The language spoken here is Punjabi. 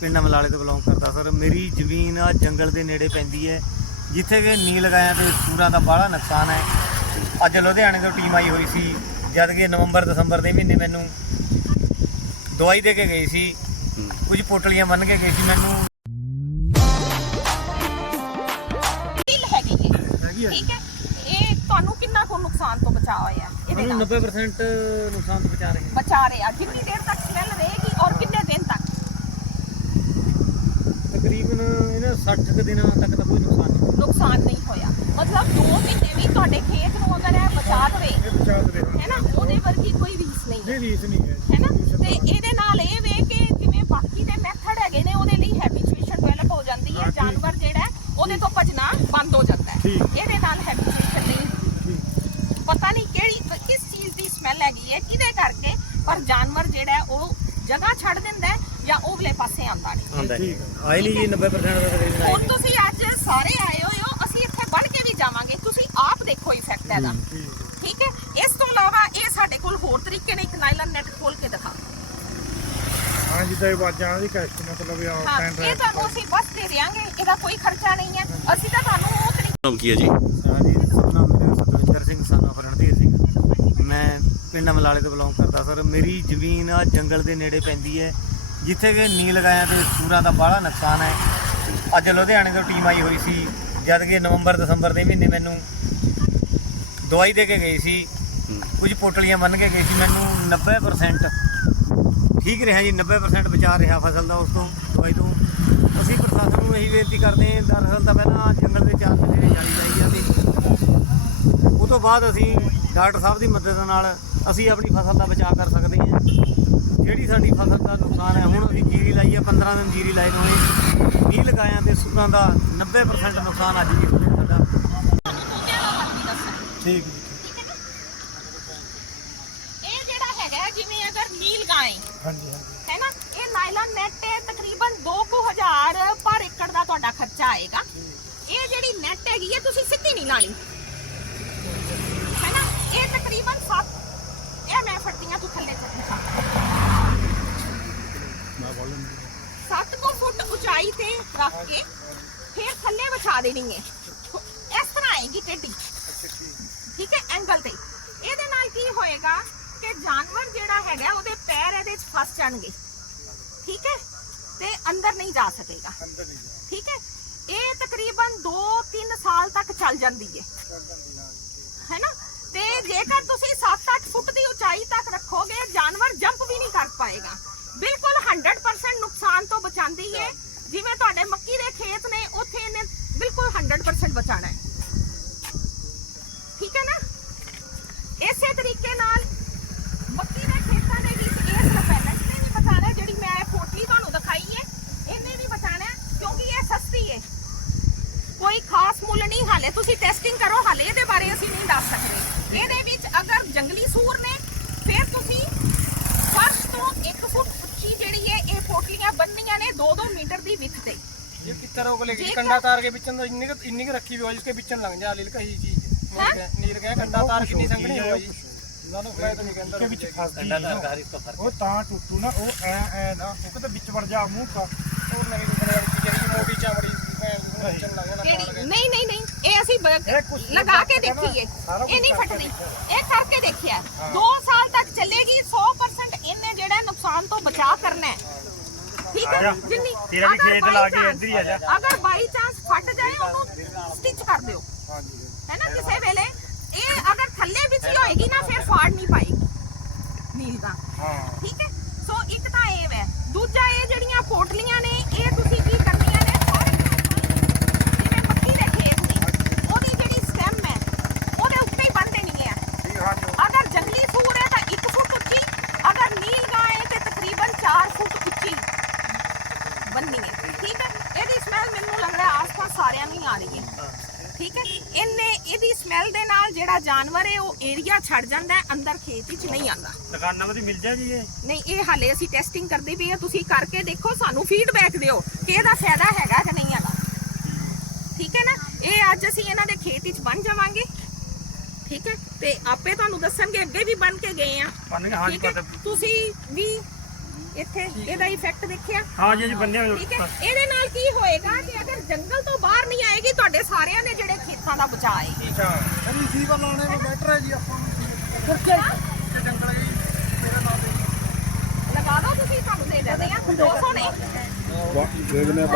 ਪਿੰਡ ਮਲਾਲੇ ਤੋਂ ਬਿਲੋਂਗ ਕਰਦਾ ਸਰ ਮੇਰੀ ਜ਼ਮੀਨ ਆ ਜੰਗਲ ਦੇ ਨੇੜੇ ਪੈਂਦੀ ਹੈ। ਜਿੱਥੇ ਕਿ ਨੀ ਲਗਾਇਆ ਤੇ ਸੂਰਾਂ ਦਾ ਬਾਹਲਾ ਨੁਕਸਾਨ ਹੈ। ਅੱਜ ਲੁਧਿਆਣੇ ਤੋਂ ਟੀਮ ਆਈ ਹੋਈ ਸੀ। ਜਦ ਕਿ ਨਵੰਬਰ ਦਸੰਬਰ ਦੇ ਮਹੀਨੇ ਮੈਨੂੰ ਦਵਾਈ ਦੇ ਕੇ ਗਈ ਸੀ। ਕੁਝ ਪੋਟਲੀਆਂ ਬੰਨ ਕੇ ਗਈ ਸੀ ਮੈਨੂੰ। ਠੀਕ ਹੈ। ਇਹ ਤੁਹਾਨੂੰ ਕਿੰਨਾ ਕੁ ਨੁਕਸਾਨ ਤੋਂ ਬਚਾ ਹੋਇਆ? ਇਹਦੇ ਨਾਲ। 90% ਨੁਕਸਾਨ ਤੋਂ ਬਚਾ ਰਹੇ ਬਚਾ ਰਿਹਾ ਕਿੰਨੀ ਦੇਰ ਤੱਕ ਸਮੈਲ ਰਹੇਗੀ ਔਰ ਕਿੰਨੇ ਦਿਨ ਤੱਕ ਤਕਰੀਬਨ ਇਹਨਾਂ 60 ਕੁ ਦਿਨਾਂ ਤੱਕ ਤਾਂ ਕੋਈ ਨੁਕਸਾਨ ਨਹੀਂ ਨੁਕਸਾਨ ਨਹੀਂ ਹੋਇਆ। ਮਤਲਬ 2 ਮਹੀਨੇ ਵੀ ਤੁਹਾਡੇ ਖੇਤ ਨੂੰ ਅਗਰ ਇਹ ਬਚਾ ਦੇਵੇ ਇਹ ਬਚਾ ਦੇ ਹੈ। ਨਾ ਉਹਦੇ ਵਰਗੀ ਕੋਈ ਰੀਸ ਨਹੀਂ ਹੈ। ਨਹੀਂ ਰੀਸ ਨਹੀਂ ਹੈ ਹੈ ਨਾ ਤੇ ਇਹਦੇ ਨਾਲ ਇਹ ਵੇ ਕਿ ਜਿਵੇਂ ਬਾਕੀ ਦੇ ਮੈਥਡ ਹੈਗੇ ਨੇ ਉਹਦੇ ਲਈ ਹੈਬਿਚੁਏਸ਼ਨ ਡਿਵੈਲਪ ਹੋ ਜਾਂਦੀ ਹੈ। ਹਾਂ, ਠੀਕ। ਜਾਨਵਰ ਜਿਹੜਾ ਹੈ, ਉਹਦੇ ਤੋਂ ਭੱਜਣਾ ਬੰਦ ਹੋ ਜਾਂਦਾ ਹੈ। ਠੀਕ। ਇਹਦੇ ਨਾਲ ਹੈਬਿਚੁਏਸ਼ਨ ਨਹੀਂ ਪਤਾ ਨਹੀਂ ਕਿਹੜੀ ਕਿਸ ਚੀਜ਼ ਦੀ ਸਮੈਲ ਹੈਗੀ ਹੈ ਕਿਹਦੇ ਕਰਕੇ ਪਰ ਜਾਨਵਰ ਜਿਹੜਾ ਹੈ ਉਹ ਜਗ੍ਹਾ ਛੱਡ ਦਿੰਦਾ ਹੈ ਜਾਂ ਉਹ ਵਾਲੇ ਪਾਸੇ ਆਉਂਦਾ ਨਹੀਂ ਆਉਂਦਾ ਠੀਕ ਆਈ ਨਹੀਂ ਜੀ 90% ਦਾ ਤਕਰੀਬਨ ਆਏ ਹੁਣ ਨਹੀਂ ਤੁਸੀਂ ਅੱਜ ਸਾਰੇ ਆਏ ਹੋਏ ਹੋ ਅਸੀਂ ਇੱਥੇ ਬਣ ਕੇ ਵੀ ਜਾਵਾਂਗੇ। ਤੁਸੀਂ ਆਪ ਦੇਖੋ ਇਫੈਕਟ ਇਹਦਾ। ਠੀਕ ਹੈ। ਇਸ ਤੋਂ ਇਲਾਵਾ ਇਹ ਸਾਡੇ ਕੋਲ ਹੋਰ ਤਰੀਕੇ ਨੇ ਇੱਕ ਨਾਈਲਨ ਨੈਟ ਖੋਲ ਕੇ ਦਿਖਾ। ਹਾਂ ਜਿੱਦਾਂ ਇਹ ਵਾਜਾਂ ਦੀ ਕੈਸਟ ਮਤਲਬ ਆ ਹਾਂ ਪੈਨ ਇਹ ਤੁਹਾਨੂੰ ਅਸੀਂ ਬਸ ਦੇ ਦਿਆਂਗੇ ਇਹਦਾ ਕੋਈ ਖਰਚਾ ਨਹੀਂ ਹੈ। ਅਸੀਂ ਤਾਂ ਤੁਹਾਨੂੰ ਉਹ ਤਰੀਕੇ ਨਾਮ ਕੀ ਹੈ ਜੀ? ਹਾਂ ਜੀ ਨਾਮ ਮੇਰਾ ਸਤਵਿੰਦਰ ਸਿੰਘ ਸਾਨਾ ਰਣਧੀਰ ਸਿੰਘ। ਮੈਂ ਪਿੰਡ ਮਲਾਲੇ ਤੋਂ ਬਿਲੋਂਗ ਕਰਦਾ ਸਰ। ਮੇਰੀ ਜ਼ਮੀਨ ਆ ਜੰਗਲ ਦੇ ਨੇੜੇ ਪੈਂਦੀ ਹੈ। ਜਿੱਥੇ ਕਿ ਨੀ ਲਗਾਇਆ ਤੇ ਸੂਰਾਂ ਦਾ ਬਾਹਲਾ ਨੁਕਸਾਨ ਹੈ। ਅੱਜ ਲੁਧਿਆਣੇ ਤੋਂ ਟੀਮ ਆਈ ਹੋਈ ਸੀ, ਜਦ ਕਿ ਨਵੰਬਰ, ਦਸੰਬਰ ਦੇ ਮਹੀਨੇ ਮੈਨੂੰ ਦਵਾਈ ਦੇ ਕੇ ਗਈ ਸੀ। ਕੁਝ ਪੋਟਲੀਆਂ ਬੰਨ ਕੇ ਗਈ ਸੀ, ਮੈਨੂੰ 90% ਠੀਕ ਰਿਹਾ ਜੀ 90% ਬਚਾ ਰਿਹਾ ਫਸਲ ਦਾ ਉਸ ਤੋਂ, ਦਵਾਈ ਤੋਂ। ਅਸੀਂ ਪ੍ਰਸ਼ਾਸਨ ਨੂੰ ਇਹੀ ਬੇਨਤੀ ਕਰਦੇ ਹਾਂ, ਦਰਅਸਲ ਤਾਂ ਪਹਿਲਾਂ ਜੰਗਲ ਦੇ ਚਾਰ ਜਿਹੜੇ ਜਾਲੀ ਲਾਈ ਜਾਂਦੀ। ਉਹ ਤੋਂ ਬਾਅਦ ਅਸੀਂ ਡਾਕਟਰ ਸਾਹਿਬ ਦੀ ਮਦਦ ਨਾਲ ਅਸੀਂ ਆਪਣੀ ਫਸਲ ਦਾ ਬਚਾਅ ਕਰ ਸਕਦੇ ਹਾਂ। ਜਿਹੜੀ ਸਾਡੀ ਫਸਲ ਦਾ ਨੁਕਸਾਨ ਹੈ ਹੁਣ ਅਸੀਂ ਜੀਰੀ ਲਾਈ ਹੈ 15 ਦਿਨ ਜੀਰੀ ਲਾਈ ਨੂੰ ਇਹ ਵੀਹ ਲਗਾਇਆ ਤੇ ਸੁਰਾਂ ਦਾ 90% ਨੁਕਸਾਨ ਅੱਜ ਜੀ ਸਾਡਾ। ਠੀਕ। ਇਹ ਜਿਹੜਾ ਹੈਗਾ ਹੈ, ਜਿਵੇਂ ਅਗਰ ਨੀਲ ਗਾਏ ਹਾਂਜੀ ਹਾਂਜੀ। ਹੈ ਨਾ? ਇਹ ਨਾਈਲਨ ਨੈਟ ਤੇ ਤਕਰੀਬਨ 2000 ਪਰ ਏਕੜ ਦਾ ਤੁਹਾਡਾ ਖਰਚਾ ਆਏਗਾ। ਇਹ ਜਿਹੜੀ ਨੈਟ ਹੈਗੀ ਹੈ ਤੁਸੀਂ ਸਿੱਧੀ ਨਹੀਂ ਲਾਣੀ ਹੈ ਨਾ ਇਹ ਤਕਰੀਬਨ 7 ਇਹ ਮੈਂ ਫੜਦੀਆਂ ਤੂੰ ਥੱਲੇ ਚੱਲ ਮੈਂ ਬੋਲਣ 7 ਕੁ ਫੁੱਟ ਉਚਾਈ ਤੇ ਰੱਖ ਕੇ ਫਿਰ ਥੱਲੇ ਵਿਛਾ ਦੇਣੀ ਹੈ। ਇਸ ਤਰ੍ਹਾਂ ਆਏਗੀ ਟੇਢੀ। ਠੀਕ ਹੈ ਐਂਗਲ ਤੇ। ਇਹਦੇ ਨਾਲ ਕੀ ਹੋਏਗਾ ਕਿ ਜਾਨਵਰ ਜਿਹੜਾ ਹੈਗਾ ਉਹਦੇ ਪੈਰ ਇਹਦੇ ਵਿੱਚ ਫਸ ਜਾਣਗੇ। ਠੀਕ ਹੈ ਤੇ ਅੰਦਰ ਨਹੀਂ ਜਾ ਸਕੇਗਾ। ਠੀਕ ਹੈ ਇਹ ਤਕਰੀਬਨ 2-3 ਸਾਲ ਤੱਕ ਚੱਲ ਜਾਂਦੀ ਹੈ। ਹੈ ਨਾ? ਤੇ ਜੇਕਰ ਤੁਸੀਂ 7-8 ਫੁੱਟ ਦੀ ਉਚਾਈ ਤੱਕ ਰੱਖੋਗੇ ਜਾਨਵਰ ਜੰਪ ਵੀ ਨਹੀਂ ਕਰ ਪਾਏਗਾ। ਬਿਲਕੁਲ 100% ਨੁਕਸਾਨ ਤੋਂ ਬਚਾਉਂਦੀ ਹੈ। ਜਿਵੇਂ ਤੁਹਾਡੇ ਮੱਕੀ ਦੇ ਖੇਤ ਨੇ ਉੱਥੇ ਇਹਨੇ ਬਿਲਕੁਲ 100% ਬਚਾਣਾ ਹੈ ਠੀਕ ਹੈ ਨਾ ਇਸੇ ਤਰੀਕੇ ਨਾਲ ਮੱਕੀ ਦੇ ਖੇਤਾਂ ਦੇ ਵਿੱਚ ਇਸ ਰਪੈਲੈਂਟ ਨੇ ਵੀ ਬਚਾਣਾ ਹੈ, ਜਿਹੜੀ ਮੈਂ ਇਹ ਪੋਟਲੀ ਤੁਹਾਨੂੰ ਦਿਖਾਈ ਹੈ ਇਹਨੇ ਵੀ ਬਚਾਣਾ ਹੈ, ਕਿਉਂਕਿ ਇਹ ਸਸਤੀ ਹੈ ਕੋਈ ਖਾਸ ਮੁੱਲ ਨਹੀਂ ਹਾਲੇ ਤੁਸੀਂ ਟੈਸਟਿੰਗ ਕਰੋ ਹਾਲੇ ਇਹਦੇ ਬਾਰੇ ਅਸੀਂ ਨਹੀਂ ਦੱਸ ਸਕਦੇ ਇਹਦੇ ਵਿੱਚ ਅਗਰ ਜੰਗਲੀ ਸੂਰ ਨੇ ਫਿਰ ਤੁਸੀਂ ਫਰਸ਼ ਤੋਂ 1 ਫੁੱਟ ਉੱਚੀ ਜਿਹੜੀ ਹੈ ਇਹ ਪੋਟਲੀਆਂ ਬੰਨੀਆਂ ਨੇ 2-2 ਮੀਟਰ ਦੀ ਵਿੱਥ ਤੇ ये कितना रोक लेगी कंडा तार के बिचन तो इन्नी इन्नी की रखी हुई हो जिसके बिचन लग जा लिल कही चीज नीर गए कंडा तार कितनी संगनी हो जी के बीच फंस गई ना वो तां टूटू ना वो ऐ ऐ ना वो कहते बीच पड़ जा मुंह का और नहीं मोटी चामड़ी नहीं नहीं नहीं ये ऐसी लगा के देखिए ये नहीं फटनी ਖੇਤ by ਲਾ ਕੇ ਇੱਧਰ ਹੀ ਆ ਜਾ। ਅਗਰ ਬਾਈ ਚਾਂਸ ਫਟ ਜਾਏ ਉਹਨੂੰ ਸਟਿਚ ਕਰ ਦਿਓ। ਹਾਂਜੀ ਹੈ ਨਾ ਕਿਸੇ ਵੇਲੇ? ਇਹ ਅਗਰ ਥੱਲੇ ਵਿੱਚ ਹੀ ਹੋਏਗੀ ਨਾ ਫਿਰ ਫਾੜ ਨਹੀਂ ਪਾਏਗੀ। ਨੀਲ ਦਾ। ਹਾਂ ਠੀਕ ਹੈ ਸੋ ਇੱਕ ਤਾਂ ਇਹ ਹੈ ਦੂਜਾ ਇਹ ਜਿਹੜੀਆਂ ਪੋਟਲੀਆਂ ਨੇ ਇਹ ਤੁਸੀਂ ਕੀ ਕਰਨੀਆਂ ਨੇ ਜਿਵੇਂ ਮੱਕੀ ਦੇ ਖੇਤ ਨੇ ਉਹਦੀ ਜਿਹੜੀ ਸਟੈਮ ਹੈ ਉਹਦੇ ਉੱਤੇ ਹੀ ਬੰਨ ਦੇਣੀ ਹੈ ਠੀਕ ਹਾਂ ਜੋ ਅਗਰ ਜੰਗਲੀ ਸੂਰ ਹੈ ਤਾਂ 1 ਫੁੱਟ ਉੱਚੀ ਅਗਰ ਨੀਲ ਗਾਂ ਹੈ ਤੇ ਤਕਰੀਬਨ 4 ਫੁੱਟ ਉੱਚੀ ਬੰਨੀ ਹੈ ਠੀਕ ਹੈ ਇਹਦੀ ਸਮੈਲ ਮੈਨੂੰ ਲੱਗ ਰਿਹਾ ਆਸ-ਪਾਸ ਸਾਰਿਆਂ ਨੂੰ ਹੀ ਆ ਰਹੀ ਹੈ ਠੀਕ ਹੈ ਇਹਨੇ ਇਹਦੀ ਸਮੈਲ ਦੇ ਨਾਲ ਜਿਹੜਾ ਜਾਨਵਰ ਹੈ ਉਹ ਏਰੀਆ ਛੱਡ ਜਾਂਦਾ ਹੈ ਅੰਦਰ ਖੇਤ ਵਿੱਚ ਨਹੀਂ ਆਉਂਦਾ। ਦੁਕਾਨਾਂ 'ਤੇ ਮਿਲ ਜਾ ਜੀ ਇਹ? ਨਹੀਂ ਇਹ ਹਾਲੇ ਅਸੀਂ ਟੈਸਟਿੰਗ ਕਰਦੇ ਪਏ ਹਾਂ। ਤੁਸੀਂ ਕਰਕੇ ਦੇਖੋ ਸਾਨੂੰ ਫੀਡਬੈਕ ਦਿਓ ਕਿ ਇਹਦਾ ਫਾਇਦਾ ਹੈਗਾ ਕਿ ਨਹੀਂ ਹੈਗਾ। ਠੀਕ ਹੈ ਨਾ? ਇਹ ਅੱਜ ਅਸੀਂ ਇਹਨਾਂ ਦੇ ਖੇਤ ਵਿੱਚ ਬਣ ਜਾਵਾਂਗੇ। ਠੀਕ ਹੈ? ਤੇ ਆਪੇ ਤੁਹਾਨੂੰ ਦੱਸਣਗੇ ਅੱਗੇ ਵੀ ਬਣ ਕੇ ਗਏ ਆ ਹਾਂ ਠੀਕ ਹੈ? ਤੁਸੀਂ ਵੀ ਇੱਥੇ ਇਹਦਾ ਇਫੈਕਟ ਦੇਖਿਆ? ਹਾਂ ਜੀ ਜੀ ਬੰਨਿਆ ਹੋਇਆ। ਠੀਕ ਹੈ? ਇਹਦੇ ਨਾਲ ਕੀ ਹੋਏਗਾ ਕਿ ਅਗਰ ਜੰਗਲ ਤੋਂ ਬਾਹਰ ਨਹੀਂ ਆਏਗੀ ਤੁਹਾਡੇ ਸਾਰਿਆਂ ਨੇ ਜਿਹੜੇ ਖੇਤਾਂ ਦਾ ਬਚਾਅ ਹੈ ਅੱਛਾ ਰਿਸੀਵਰ ਲਾਉਣੇ ਨੂੰ ਬੈਟਰ ਹੈ ਜੀ ਆਪਾਂ ਨੂੰ। ਜੰਗਲ ਜੀ ਮੇਰਾ ਨਾਮ ਲਗਾ ਦੋ ਤੁਸੀਂ ਤੁਹਾਨੂੰ ਦੇ ਦਿੰਦੇ ਆ। 200 ਨੇ। ਦੇਖਨੇ